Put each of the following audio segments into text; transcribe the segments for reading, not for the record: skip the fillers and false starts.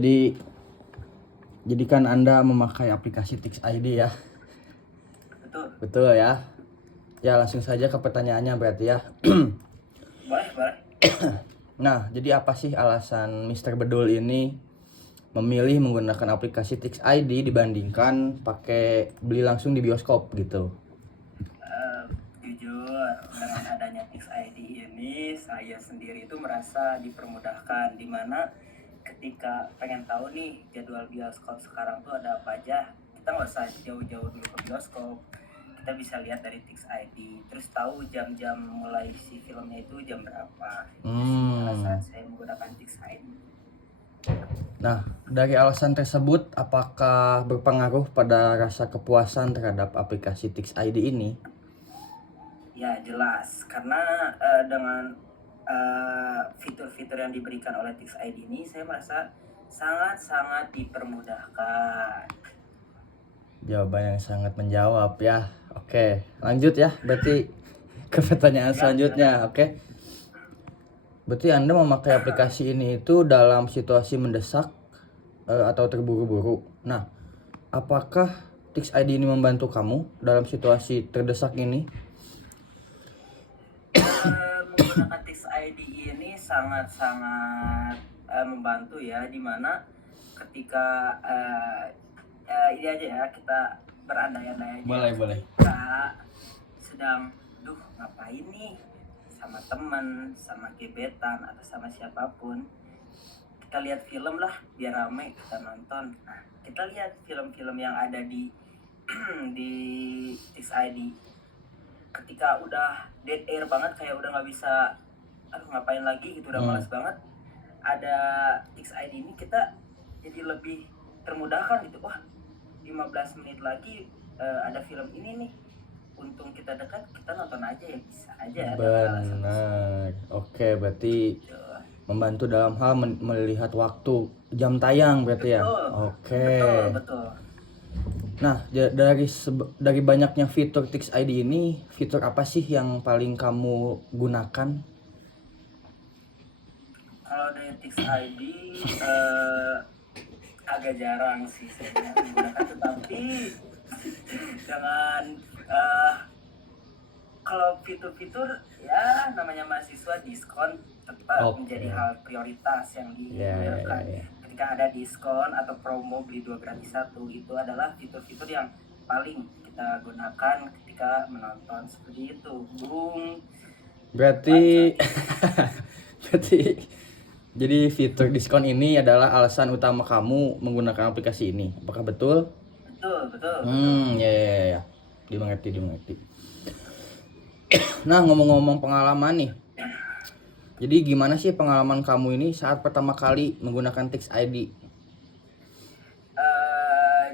Jadi, kan Anda memakai aplikasi Tix ID ya? Betul. Betul ya? Ya langsung saja ke pertanyaannya berarti ya. Boleh. Nah, jadi apa sih alasan Mr. Bedul ini memilih menggunakan aplikasi Tix ID dibandingkan pakai beli langsung di bioskop gitu? Jujur, dengan adanya Tix ID ini, saya sendiri itu merasa dipermudahkan, dimana ketika pengen tahu nih jadwal bioskop sekarang tuh ada apa aja, kita nggak usah jauh-jauh dulu ke bioskop. Kita bisa lihat dari Tix ID, terus tahu jam-jam mulai si filmnya itu jam berapa. Itu sih alasan saya menggunakan Tix ID. Nah, dari alasan tersebut, apakah berpengaruh pada rasa kepuasan terhadap aplikasi Tix ID ini? Ya jelas, karena dengan fitur-fitur yang diberikan oleh Tix ID ini, saya merasa sangat-sangat dipermudahkan. Jawaban yang sangat menjawab ya. Oke, lanjut ya. Berarti ke pertanyaan selanjutnya. Oke. Berarti Anda memakai aplikasi ini itu dalam situasi mendesak atau terburu-buru. Nah, apakah Tix ID ini membantu kamu dalam situasi terdesak ini? Menggunakan Tix ID ini sangat-sangat membantu ya, dimana ketika ini aja ya, kita berandai-andai aja. Boleh. Kita sedang, ngapain nih sama teman, sama gebetan, atau sama siapapun. Kita lihat film lah, biar rame, kita nonton. Nah, kita lihat film-film yang ada di di Tix ID. Ketika udah dead air banget, kayak udah nggak bisa, ngapain lagi gitu, udah malas banget, ada Tix ID ini, kita jadi lebih termudahkan gitu. Wah, 15 menit lagi ada film ini nih, untung kita dekat, kita nonton aja ya, bisa aja. Benar. Oke, berarti membantu dalam hal melihat waktu jam tayang berarti ya. Oke. Betul. Nah, dari banyaknya fitur Tix ID ini, fitur apa sih yang paling kamu gunakan? Kalau dari Tix ID agak jarang sih saya menggunakan, tetapi dengan kalau fitur-fitur ya namanya mahasiswa, diskon tetap menjadi hal prioritas yang digunakan. Ketika ada diskon atau promo beli 2 gratis 1, itu adalah fitur-fitur yang paling kita gunakan ketika menonton, seperti itu, Bung. Berarti jadi fitur diskon ini adalah alasan utama kamu menggunakan aplikasi ini. Apakah betul? Betul. Ya. Dimengerti. Nah, ngomong-ngomong pengalaman nih. Jadi gimana sih pengalaman kamu ini saat pertama kali menggunakan Tix ID?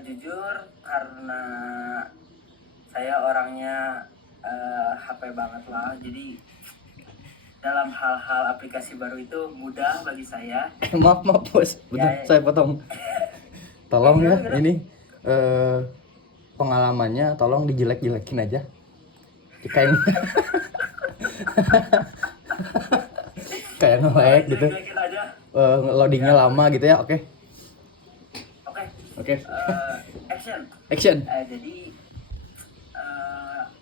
Jujur, karena saya orangnya HP banget lah, jadi dalam hal-hal aplikasi baru itu mudah bagi saya. Maaf bos, betul saya potong. Tolong ya, ini pengalamannya tolong dijelek-jelekin aja. Kayak kayak nge-lag gitu. Loadingnya lama gitu ya. Oke. Action. Jadi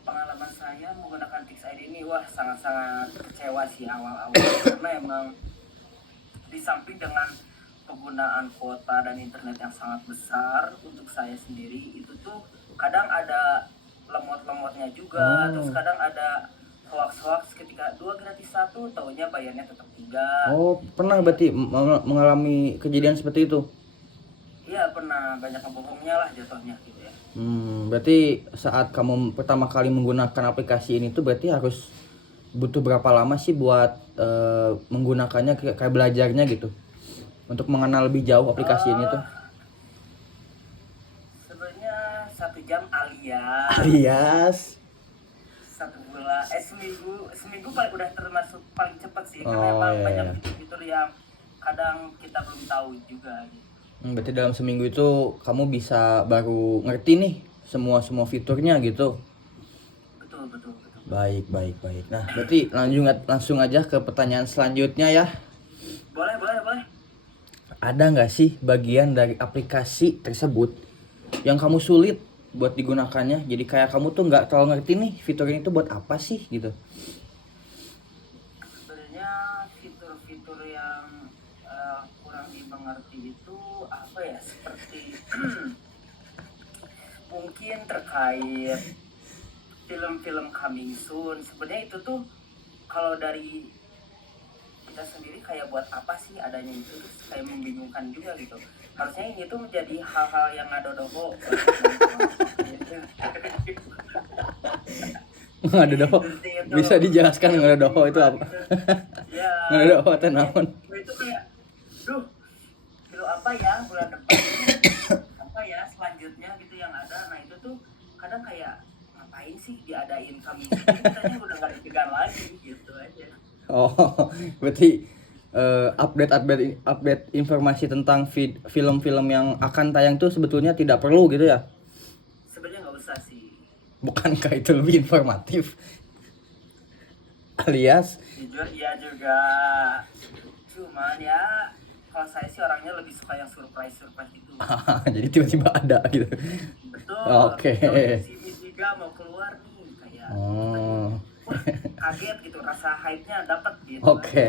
pengalaman saya menggunakan Tix ID ini, sangat-sangat kecewa sih awal-awal, karena emang di samping dengan penggunaan kuota dan internet yang sangat besar untuk saya sendiri, itu tuh kadang ada lemot-lemotnya juga. Terus kadang ada hoax ketika 2 gratis 1, taunya bayarnya tetap 3. Oh, pernah berarti mengalami kejadian seperti itu? Iya, pernah, banyak ngebohongnya lah jatuhnya gitu ya. Berarti saat kamu pertama kali menggunakan aplikasi ini tuh berarti harus butuh berapa lama sih buat menggunakannya, kayak belajarnya gitu, untuk mengenal lebih jauh aplikasi ini tuh? Sebenarnya 1 jam alias 1 bulan, seminggu paling udah termasuk paling cepat sih, karena emang banyak fitur-fitur yang kadang kita belum tahu juga gitu. Berarti dalam seminggu itu kamu bisa baru ngerti nih semua fiturnya gitu. Betul. Baik. Nah, berarti langsung aja ke pertanyaan selanjutnya ya. Boleh. ada nggak sih bagian dari aplikasi tersebut yang kamu sulit buat digunakannya? Jadi kayak kamu tuh nggak terlalu ngerti nih fitur ini tuh buat apa sih gitu. Sebenarnya fitur-fitur yang kurang dimengerti itu apa ya, seperti mungkin terkait film-film coming soon. Sebenarnya itu tuh kalau dari kita sendiri kayak buat apa sih adanya itu, terus kayak membingungkan juga gitu. Harusnya ini tuh menjadi hal-hal yang ngadodoho gitu. Ngadodoho. Seperti itu. Bisa dijelaskan ngadodoho itu apa? Ya. Ngadodoho teh naon? Itu kayak, duh, film apa ya bulan depan ini, apa ya selanjutnya gitu yang ada. Nah itu tuh kadang kayak ngapain sih diadain kami ini, katanya udah gak dipegang lagi gitu aja. Oh, berarti update informasi tentang film-film yang akan tayang tuh sebetulnya tidak perlu gitu ya? Sebenarnya nggak usah sih. Bukankah itu lebih informatif? Alias, Jujur iya juga. Cuman ya kalau saya sih orangnya lebih suka yang surprise gitu. jadi tiba-tiba ada gitu. Betul. Oke. Si Miga mau keluar nih kayak. Oh, Wah, kaget gitu, rasa hype-nya dapat gitu. oke.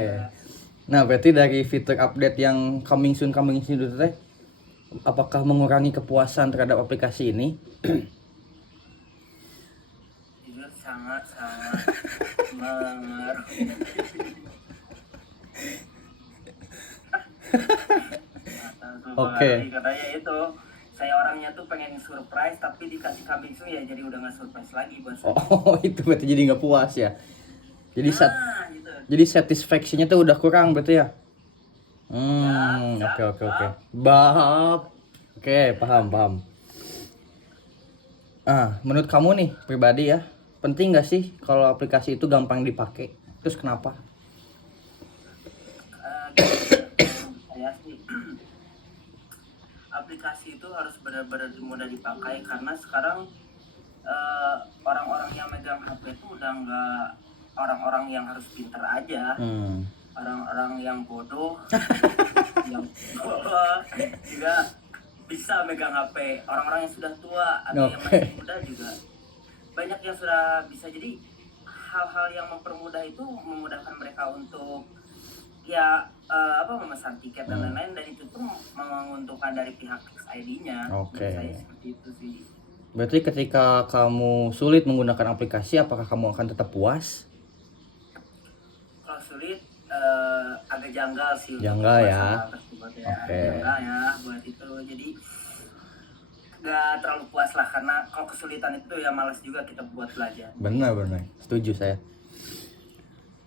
Nah, berarti dari fitur update yang coming soon itu teh, apakah mengurangi kepuasan terhadap aplikasi ini? Jujur sangat mengaruh. Oke. Katanya itu saya orangnya tuh pengen surprise tapi dikasih coming soon ya jadi udah nggak surprise lagi buat saya. Oh, itu berarti jadi nggak puas ya? Jadi Gitu. jadi satisfaction-nya tuh udah kurang berarti ya? Ya, Oke. Bab. Oke, paham. Menurut kamu nih pribadi ya, penting nggak sih kalau aplikasi itu gampang dipakai? Terus kenapa? Saya sih aplikasi itu harus benar-benar mudah dipakai karena sekarang orang-orang yang megang HP itu udah nggak orang-orang yang harus pinter aja, orang-orang yang bodoh, yang tua juga bisa megang HP. Orang-orang yang sudah tua atau yang masih muda juga banyak yang sudah bisa. Jadi hal-hal yang mempermudah itu memudahkan mereka untuk ya memesan tiket dan lain-lain, dan itu tuh menguntungkan dari pihak ID-nya. Oke. Saya seperti itu sih. Berarti ketika kamu sulit menggunakan aplikasi, apakah kamu akan tetap puas? Kalau sulit agak janggal sih. Janggal ya. Oke. Janggal ya buat itu. Jadi nggak terlalu puas lah, karena kalau kesulitan itu ya malas juga kita buat belajar. Benar. Setuju saya.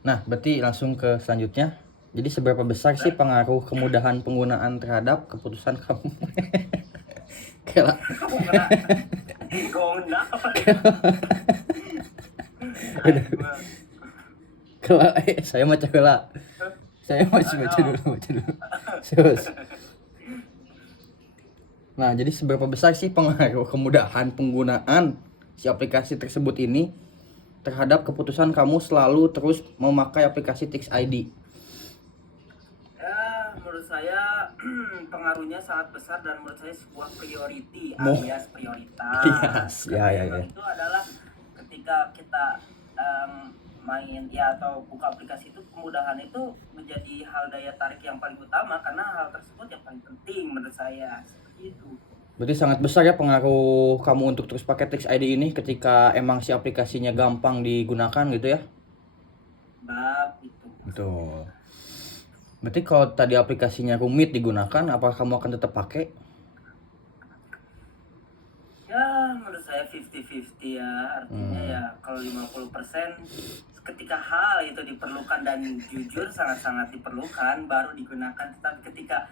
Nah, berarti langsung ke selanjutnya. Jadi seberapa besar sih pengaruh kemudahan penggunaan terhadap keputusan kamu? Kela. Kela, saya baca kela. Saya masih baca dulu. Terus. Nah, jadi seberapa besar sih pengaruh kemudahan penggunaan si aplikasi tersebut ini terhadap keputusan kamu selalu terus memakai aplikasi Tix ID? Ya, menurut saya pengaruhnya sangat besar, dan menurut saya sebuah priority alias prioritas. Ya. Itu adalah ketika kita main ya atau buka aplikasi itu, kemudahan itu menjadi hal daya tarik yang paling utama, karena hal tersebut yang paling penting menurut saya. Seperti itu. Berarti sangat besar ya pengaruh kamu untuk terus pakai Tix ID ini ketika emang si aplikasinya gampang digunakan gitu ya? Itu. Betul. Berarti kalau tadi aplikasinya rumit digunakan, apakah kamu akan tetap pakai? Ya, menurut saya 50-50 ya. Artinya ya kalau 50% ketika hal itu diperlukan dan jujur sangat-sangat diperlukan baru digunakan. Tetapi ketika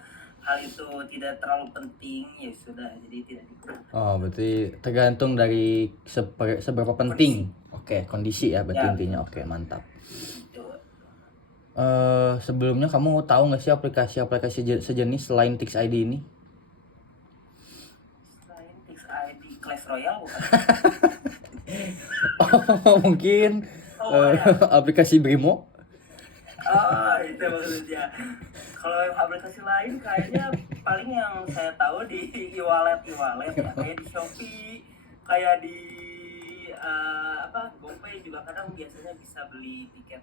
hal itu tidak terlalu penting ya sudah, jadi tidak digunakan. Oh, berarti tergantung dari seberapa penting. Oke, kondisi ya berarti intinya. Oke, mantap. Sebelumnya kamu tahu nggak sih aplikasi sejenis selain Tix ID ini? Selain Tix ID, Clash Royale bukan? Oh, mungkin aplikasi Brimo. Oh, itu maksudnya. Kalau yang aplikasi lain kayaknya paling yang saya tahu di e-wallet ya, kayak di Shopee, kayak di GoPay juga kadang biasanya bisa beli tiket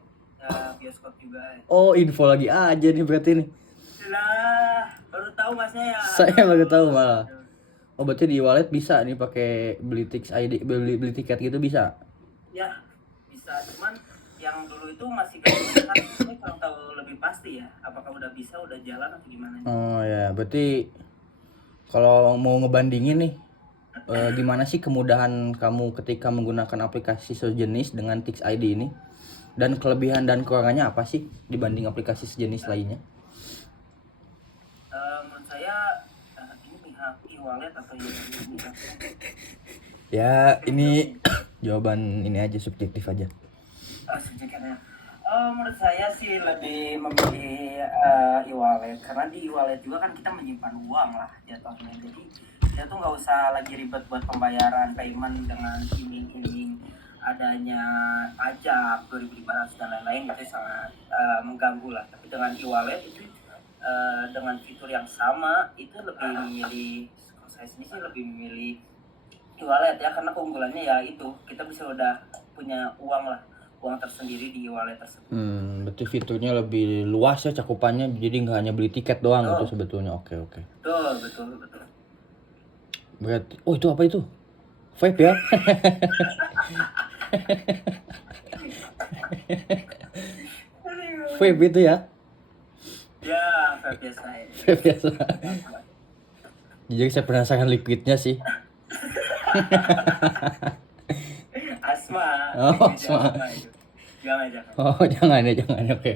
bioskop juga. Oh, info lagi aja nih berarti nih. Lah, baru tahu masnya ya. Saya baru tahu malah. Aduh. Oh, berarti di wallet bisa nih pakai beli Tix ID, beli tiket gitu bisa. Ya, bisa. Cuman yang dulu itu masih gak kan ini kurang tahu lebih pasti ya. Apakah udah bisa, udah jalan atau gimana? Oh ya, berarti kalau mau ngebandingin nih, gimana sih kemudahan kamu ketika menggunakan aplikasi sejenis dengan Tix ID ini? Dan kelebihan dan kekurangannya apa sih dibanding aplikasi sejenis lainnya? Menurut saya ini pihak e-wallet atau ini Ya, ini jawaban ini aja subjektif aja. subjeknya. Menurut saya sih lebih memilih e-wallet karena di e-wallet juga kan kita menyimpan uang lah jatuhnya. Jadi kita tuh nggak usah lagi ribet buat pembayaran payment dengan iming-iming adanya pajak 2.500 dan lain-lain, itu sangat mengganggu lah. Tapi dengan e-wallet itu dengan fitur yang sama itu lebih memilih, kalau saya sendiri sih lebih memilih e-wallet ya, karena keunggulannya ya itu kita bisa udah punya uang tersendiri di e-wallet tersebut. Berarti fiturnya lebih luas ya cakupannya, jadi nggak hanya beli tiket doang gitu sebetulnya. Oke. Betul. Berarti, oh itu apa itu? Vape ya? Vape itu ya? Ya, biasa ya. Vape biasa. Jadi saya penasaran liquidnya sih. Asma. Oh, asma. Itu. Jangan. Oh jangan ya, oke.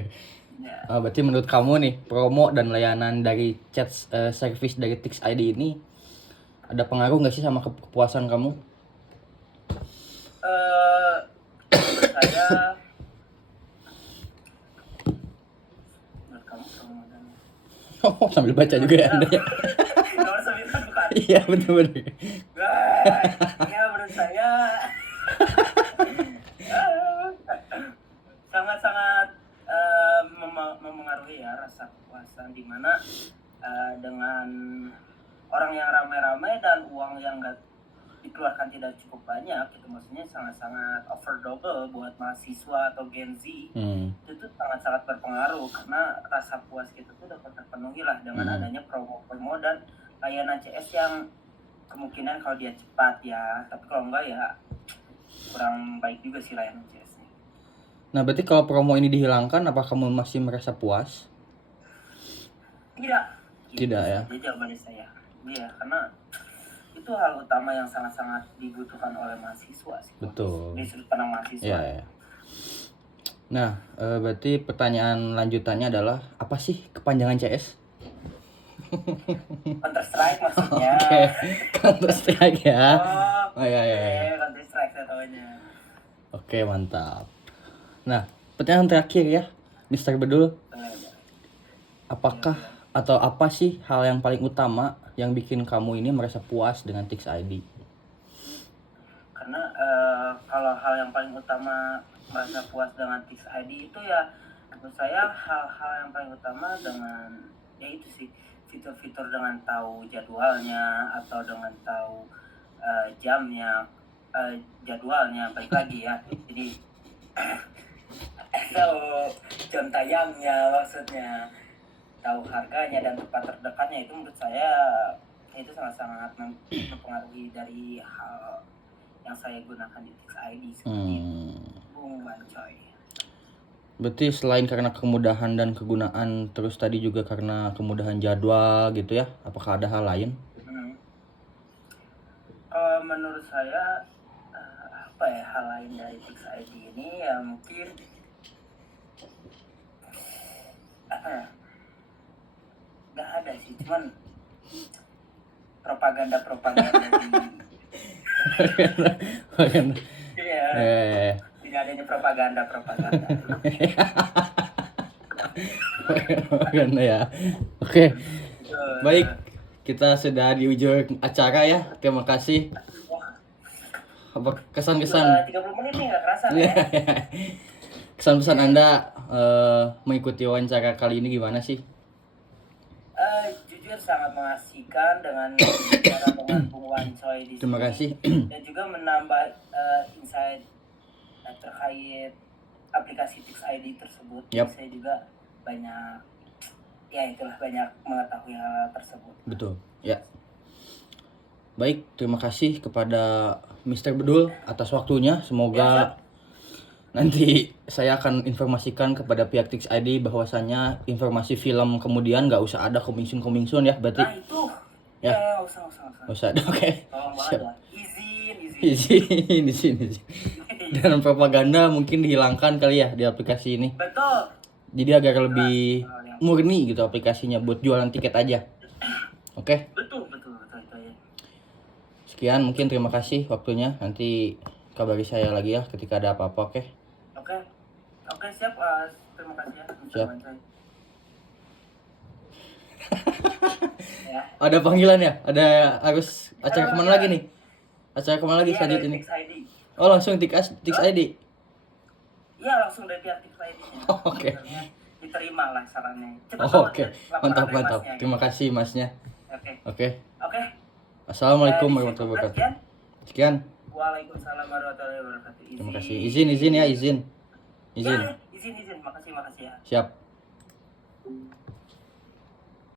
Ya. Berarti menurut kamu nih promo dan layanan dari chat service dari Tix ID ini ada pengaruh nggak sih sama kepuasan kamu? Saya menurut kamu Ramadan. Oh sambil baca juga ya Anda ya? Nomor 9 bukan? Iya betul. Ya menurut saya sangat-sangat memengaruhi ya rasa kepuasan, dimana dengan orang yang ramai-ramai dan uang yang nggak dikeluarkan tidak cukup banyak, itu maksudnya sangat-sangat affordable buat mahasiswa atau Gen Z. Itu sangat-sangat berpengaruh karena rasa puas kita tuh dapat terpenuhi lah dengan adanya promo-promo dan layanan CS yang kemungkinan kalau dia cepat ya, tapi kalau enggak ya kurang baik juga sih layanan CS-nya. Nah berarti kalau promo ini dihilangkan, apa kamu masih merasa puas? Tidak ya? Jadi jawabannya saya. Iya, karena itu hal utama yang sangat-sangat dibutuhkan oleh mahasiswa sih. Betul. Di sudut pandang mahasiswa. Iya. Nah, berarti pertanyaan lanjutannya adalah apa sih kepanjangan CS? Counter Strike maksudnya. Oke, Counter Strike ya. Oh iya. Counter Strike saya tahunya. Oke, mantap. Nah, pertanyaan terakhir ya, Mister Bedul. Apakah atau apa sih hal yang paling utama yang bikin kamu ini merasa puas dengan Tix ID? Karena kalau hal yang paling utama merasa puas dengan Tix ID itu ya menurut saya hal-hal yang paling utama dengan ya itu sih, fitur-fitur dengan tahu jadwalnya atau dengan tahu jamnya, jadwalnya baik lagi ya, jadi tahu jam tayangnya, maksudnya tahu harganya dan tempat terdekatnya. Itu menurut saya itu sangat-sangat mempengaruhi dari hal yang saya gunakan di Tix ID seperti Bung Mancoy. Berarti selain karena kemudahan dan kegunaan, terus tadi juga karena kemudahan jadwal gitu ya? Apakah ada hal lain? Menurut saya apa ya hal lain dari Tix ID ini ya mungkin apa ya? Nggak ada sih, cuman propaganda di iya. Tidak adanya propaganda ya. Oke. Baik, kita sudah di ujung acara ya. Terima kasih. Apa kesan-kesan? 30 menit nih nggak kerasa ya. Kesan-pesan Anda mengikuti wawancara kali ini gimana sih? jujur sangat mengasihkan dengan bicara dengan Bung Wancoy di Terima sini. kasih. Dan juga menambah insight terkait aplikasi Tix ID tersebut. Yap. Saya juga banyak banyak mengetahui hal tersebut. Betul. Ya. Baik, terima kasih kepada Mr. Bedul atas waktunya. Semoga nanti saya akan informasikan kepada pihak Tix ID bahwasannya informasi film kemudian nggak usah ada coming soon ya berarti. Nah itu Ya. usah. Usah ada, oke. Tolong Siap. banget lah. Izin. Di sini. Dan propaganda mungkin dihilangkan kali ya di aplikasi ini. Betul. Jadi agar lebih murni gitu aplikasinya buat jualan tiket aja. Oke. Betul itu ya. Sekian, mungkin terima kasih waktunya. Nanti kabari saya lagi ya ketika ada apa-apa, oke? Oke, siap. Terima kasih ya. Siap. Ya. Ada panggilan ya? Ada harus acara kemana lagi nih? Acara kemana lagi selanjutnya ini? Tix ID. Oh, langsung Tix ID. Iya, langsung dari pihak Tix ID. Oh, oke. Diterima lah sarannya. Cepat Oh, banget oke. ya, laporan Mantap. dari masnya. Terima kasih masnya. Oke. Oke. Assalamualaikum warahmatullahi Sekian. wabarakatuh. Sekian. Waalaikumsalam warahmatullahi wabarakatuh. Terima kasih. Izin ya, izin. Ya, izin. Makasih ya. Siap.